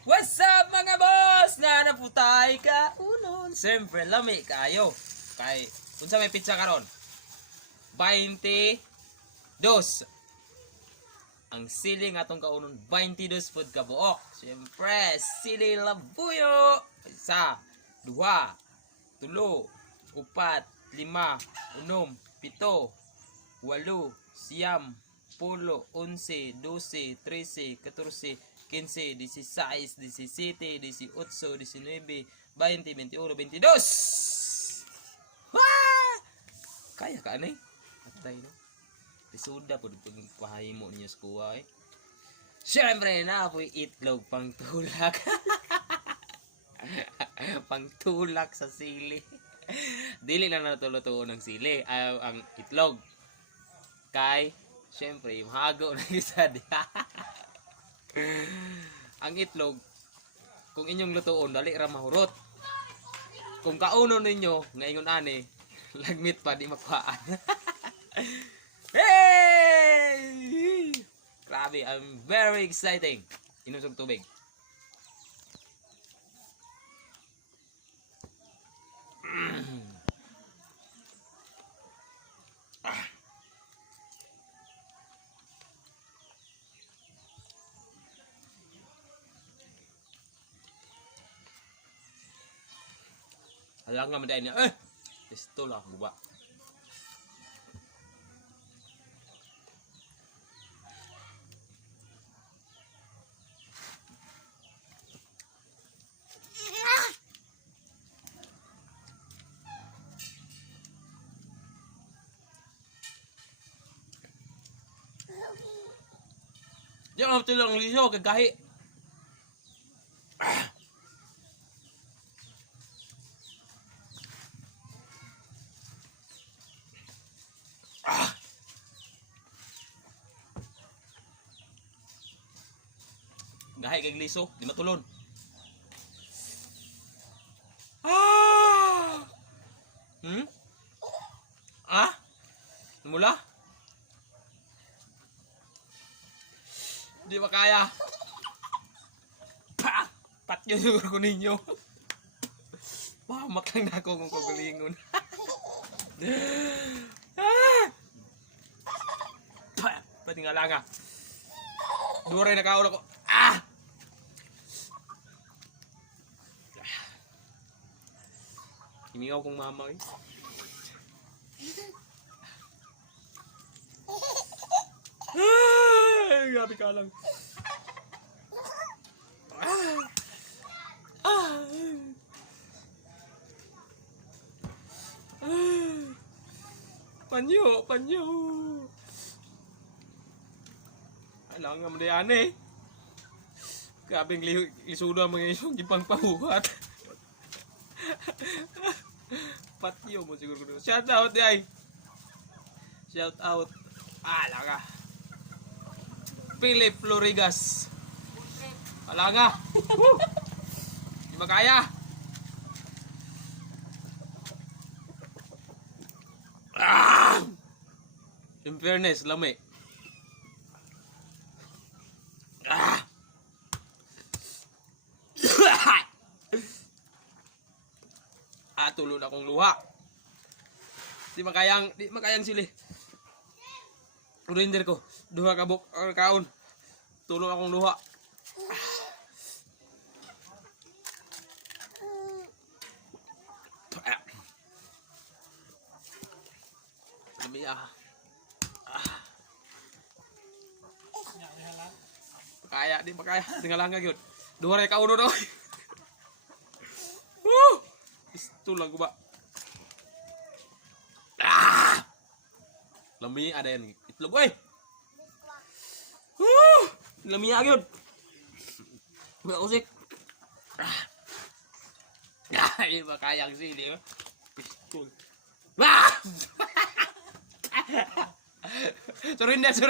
What's up mga boss? Nanaputay ka unon. Siyempre lami kayo. Kay unsa may pizza karon? 22. Ang sili nga atong kaunon 22 pud ka buok. Siyempre sili labuyo. 1, 2, 3, 4, 5, 6, 7, 8, 9, 10, 11, 12, 13, 14, 15, 16, 17, 18, 19, 20, 21, 22. Wah! Kaya ka ani? Patay no. Pisuda pud pag pahimo ninyo sa kuha eh. Siyempre na apoy itlog pang tulak. Pang tulak sa sili. Dili na natulutuon ng sili. Ang itlog. Kay, siyempre, mahago na isa diha. Ang itlog, kung inyong lutuon, dali ra mahurot. Kung kauno ninyo, ngayon ani, lagmit pa, di makuhaan. Hey! Grabe, I'm very exciting. Inusog tubig. Alam nga mandain niya, pisto lah buba. Diyan ako lang liso, kagahi. Gahi kag liso, di matulon. Mula? Di ba kaya? Pat yun siguro ko ninyo. Pahamak lang na ako kung kagalingon. Pati nga lang nga. Duray na kaula ko. Hinigaw kong mama eh. Grabe ka lang. Panyo, panyo. Alam nga mo diyan eh. Grabing lisudo ang mga isong gipang pahuhat. Patyo mo siguro ko. Shout out day. Shout out. Alaga. Philip Florigas. Alaga. Di makaya. In fairness, lami. Tulon akong luha. Di makayang sili. Render ko, duha ka buk kaon. Tulon akong luha. Lami Makaya, di makaya. Tinggal lang gyud. Duha ra kaon do. Itu lang ko ba? Lami ada yang itlog oi. Lami agad. Ba usik. Iba kayang sili. Pistol. Surinde.